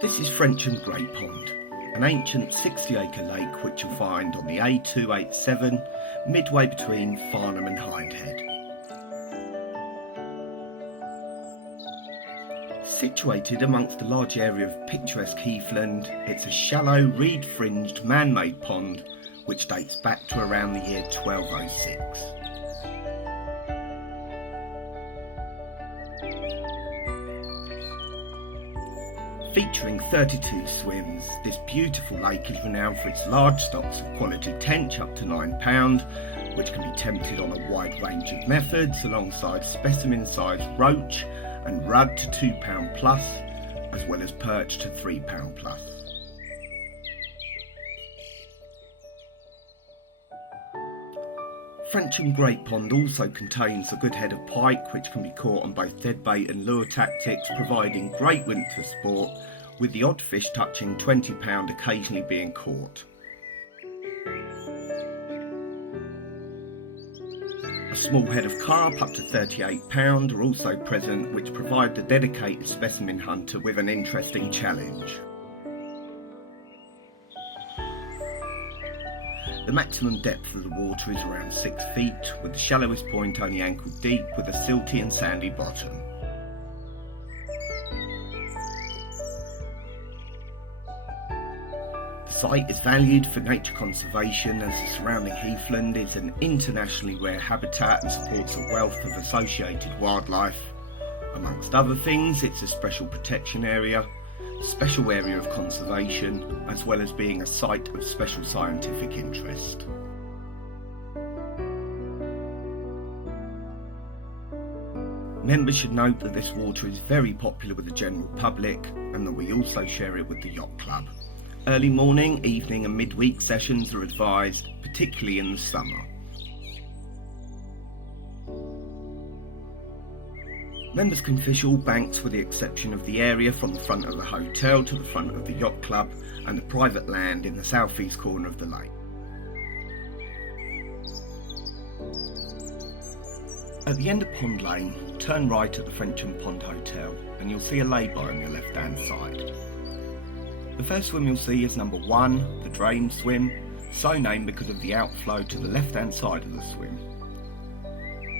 This is Frensham Great Pond, an ancient 60-acre lake which you'll find on the A287, midway between Farnham and Hindhead. Situated amongst a large area of picturesque heathland, it's a shallow, reed-fringed, man-made pond which dates back to around the year 1206. Featuring 32 swims, this beautiful lake is renowned for its large stocks of quality tench up to £9, which can be tempted on a wide range of methods alongside specimen-sized roach and rudd to £2 plus, as well as perch to £3 plus. Frensham Great Pond also contains a good head of pike which can be caught on both deadbait and lure tactics, providing great winter sport, with the odd fish touching £20 occasionally being caught. A small head of carp up to £38 are also present, which provide the dedicated specimen hunter with an interesting challenge. The maximum depth of the water is around 6 feet, with the shallowest point only ankle deep with a silty and sandy bottom. The site is valued for nature conservation as the surrounding heathland is an internationally rare habitat and supports a wealth of associated wildlife. Amongst other things, it's a special protection area, special area of conservation, as well as being a site of special scientific interest. Members should note that this water is very popular with the general public and that we also share it with the yacht club. Early morning, evening and midweek sessions are advised, particularly in the summer. Members can fish all banks with the exception of the area from the front of the hotel to the front of the yacht club and the private land in the southeast corner of the lake. At the end of Pond Lane, turn right at the Frensham Pond Hotel and you'll see a lay-by on your left hand side. The first swim you'll see is number 1, the drain swim, so named because of the outflow to the left hand side of the swim.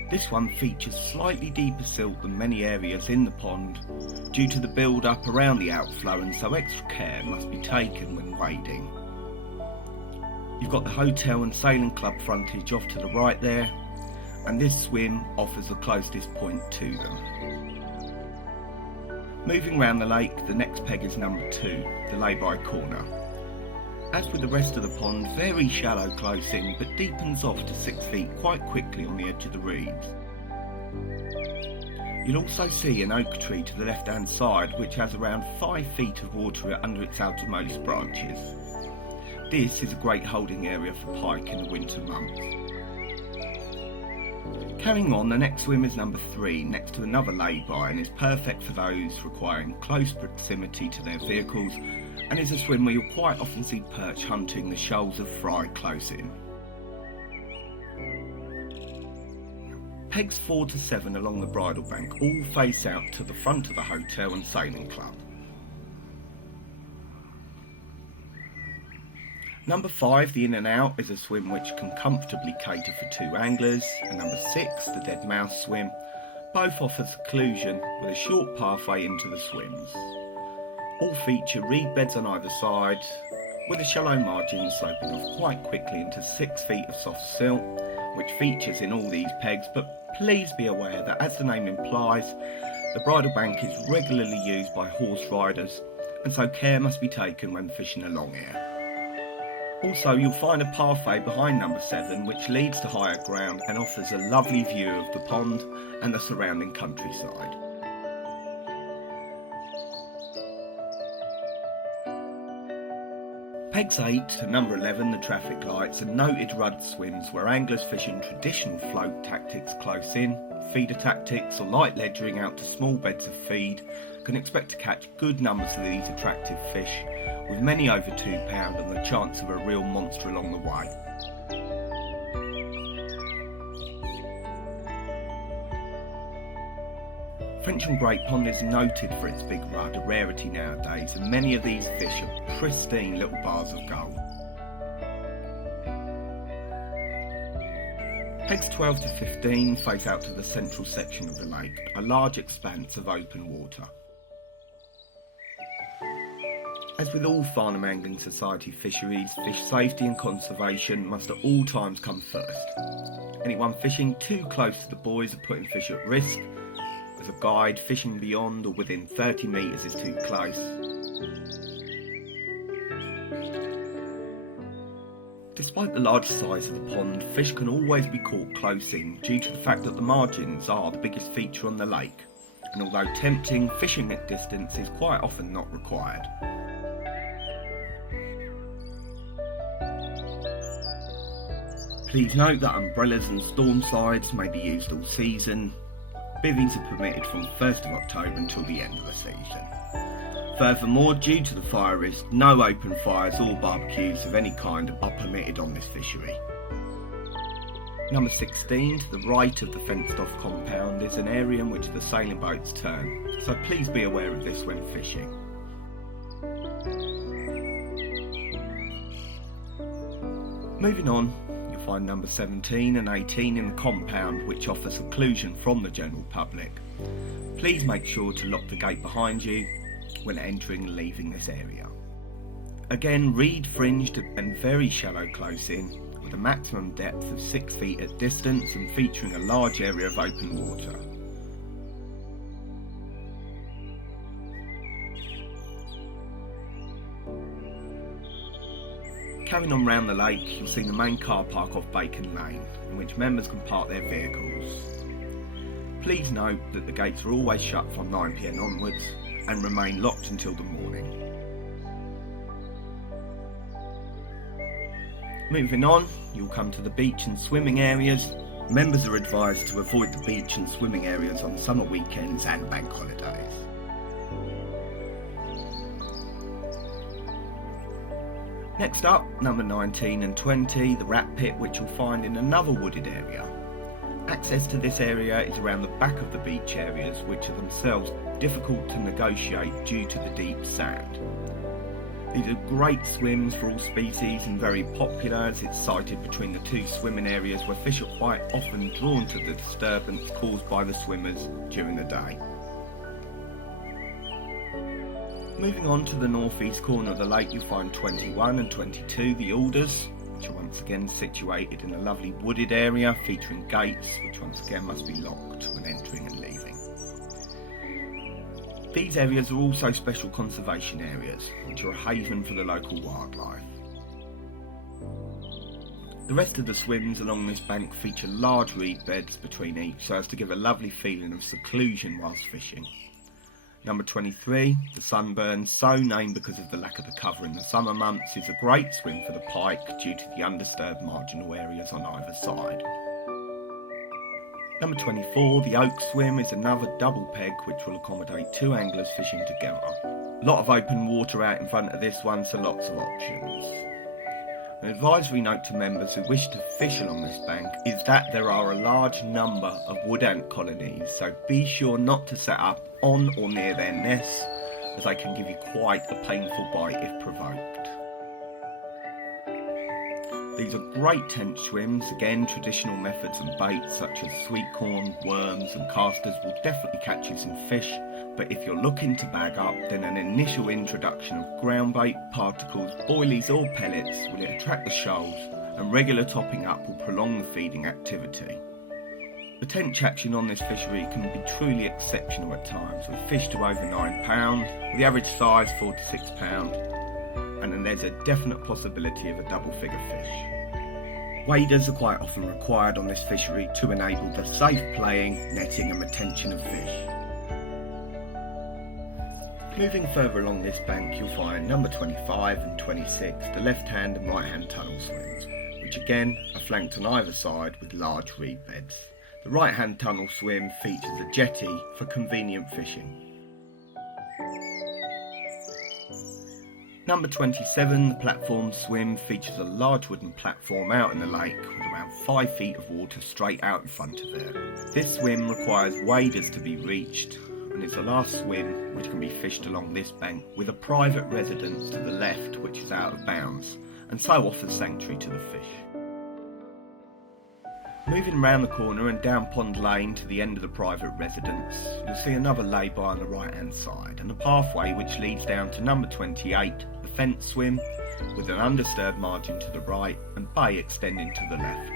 This one features slightly deeper silt than many areas in the pond due to the build-up around the outflow, and so extra care must be taken when wading. You've got the hotel and sailing club frontage off to the right there, and this swim offers the closest point to them. Moving round the lake, the next peg is number 2, the lay-by corner. As with the rest of the pond, very shallow close in, but deepens off to 6 feet quite quickly on the edge of the reeds. You'll also see an oak tree to the left hand side which has around 5 feet of water under its outermost branches. This is a great holding area for pike in the winter months. Carrying on, the next swim is number 3 next to another lay-by and is perfect for those requiring close proximity to their vehicles, and is a swim where you'll quite often see perch hunting the shoals of fry close in. Pegs 4 to 7 along the bridle bank all face out to the front of the hotel and sailing club. Number 5, the in and out, is a swim which can comfortably cater for 2 anglers, and number 6, the dead mouse swim, both offer seclusion with a short pathway into the swims. All feature reed beds on either side, with a shallow margin sloping off quite quickly into 6 feet of soft silt, which features in all these pegs, but please be aware that, as the name implies, the bridle bank is regularly used by horse riders, and so care must be taken when fishing along here. Also, you'll find a pathway behind number 7 which leads to higher ground and offers a lovely view of the pond and the surrounding countryside. Pegs 8 to number 11, the traffic lights, are noted rudd swims where anglers fishing traditional float tactics close in, feeder tactics or light ledgering out to small beds of feed can expect to catch good numbers of these attractive fish, with many over £2 and the chance of a real monster along the way. Frensham Great Pond is noted for its big rudd, a rarity nowadays, and many of these fish are pristine little bars of gold. Pegs 12 to 15 face out to the central section of the lake, a large expanse of open water. As with all Farnham Angling Society fisheries, fish safety and conservation must at all times come first. Anyone fishing too close to the buoys are putting fish at risk. As a guide, fishing beyond or within 30 metres is too close. Despite the large size of the pond, fish can always be caught close in due to the fact that the margins are the biggest feature on the lake, and although tempting, fishing at distance is quite often not required. Please note that umbrellas and storm sides may be used all season. Bivvies are permitted from 1st of October until the end of the season. Furthermore, due to the fire risk, no open fires or barbecues of any kind are permitted on this fishery. Number 16, to the right of the fenced off compound, is an area in which the sailing boats turn, so please be aware of this when fishing. Moving on, you'll find number 17 and 18 in the compound, which offer seclusion from the general public. Please make sure to lock the gate behind you when entering and leaving this area. Again, reed fringed and very shallow close in, with a maximum depth of 6 feet at distance and featuring a large area of open water. Carrying on round the lake, you'll see the main car park off Bacon Lane, in which members can park their vehicles. Please note that the gates are always shut from 9 PM onwards and remain locked until the morning. Moving on, you'll come to the beach and swimming areas. Members are advised to avoid the beach and swimming areas on summer weekends and bank holidays. Next up, number 19 and 20, the rat pit, which you'll find in another wooded area. Access to this area is around the back of the beach areas, which are themselves difficult to negotiate due to the deep sand. These are great swims for all species and very popular, as it's sited between the two swimming areas where fish are quite often drawn to the disturbance caused by the swimmers during the day. Moving on to the northeast corner of the lake, you'll find 21 and 22, the alders, which are once again situated in a lovely wooded area featuring gates, which once again must be locked when entering and leaving. These areas are also special conservation areas, which are a haven for the local wildlife. The rest of the swims along this bank feature large reed beds between each, so as to give a lovely feeling of seclusion whilst fishing. Number 23, the Sunburn, so named because of the lack of the cover in the summer months, is a great swim for the pike due to the undisturbed marginal areas on either side. Number 24, the Oak Swim, is another double peg which will accommodate 2 anglers fishing together. A lot of open water out in front of this one, so lots of options. An advisory note to members who wish to fish along this bank is that there are a large number of wood ant colonies, so be sure not to set up on or near their nests, as they can give you quite a painful bite if provoked. These are great tent swims. Again, traditional methods and baits such as sweet corn, worms and casters will definitely catch you some fish, but if you're looking to bag up, then an initial introduction of ground bait, particles, boilies or pellets will attract the shoals, and regular topping up will prolong the feeding activity. The tent catching on this fishery can be truly exceptional at times, with fish to over 9 pounds, with the average size 4 to 6 pounds, and then there's a definite possibility of a double figure fish. Waders are quite often required on this fishery to enable the safe playing, netting and retention of fish. Moving further along this bank, you'll find number 25 and 26, the left-hand and right-hand tunnel swims, which again are flanked on either side with large reed beds. The right-hand tunnel swim features a jetty for convenient fishing. Number 27, the platform swim, features a large wooden platform out in the lake with around 5 feet of water straight out in front of it. This swim requires waders to be reached, and it's the last swim which can be fished along this bank, with a private residence to the left which is out of bounds and so offers sanctuary to the fish. Moving round the corner and down Pond Lane to the end of the private residence, you'll see another lay-by on the right hand side and a pathway which leads down to number 28, the fence swim, with an undisturbed margin to the right and bay extending to the left.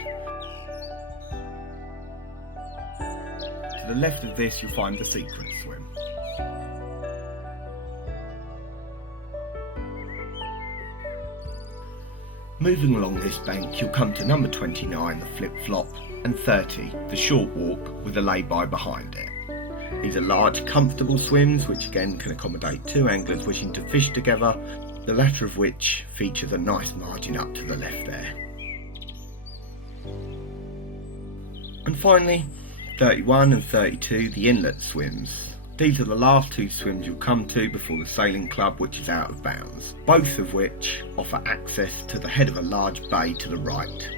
To the left of this you'll find the secret swim. Moving along this bank you'll come to number 29, the flip-flop, and 30, the short walk, with a lay-by behind it. These are large, comfortable swims which again can accommodate two anglers wishing to fish together, the latter of which features a nice margin up to the left there. And finally, 31 and 32, the inlet swims. These are the last two swims you'll come to before the sailing club, which is out of bounds, both of which offer access to the head of a large bay to the right.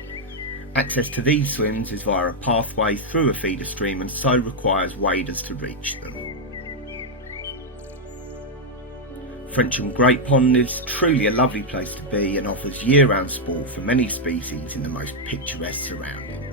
Access to these swims is via a pathway through a feeder stream and so requires waders to reach them. Frensham Great Pond is truly a lovely place to be and offers year-round sport for many species in the most picturesque surroundings.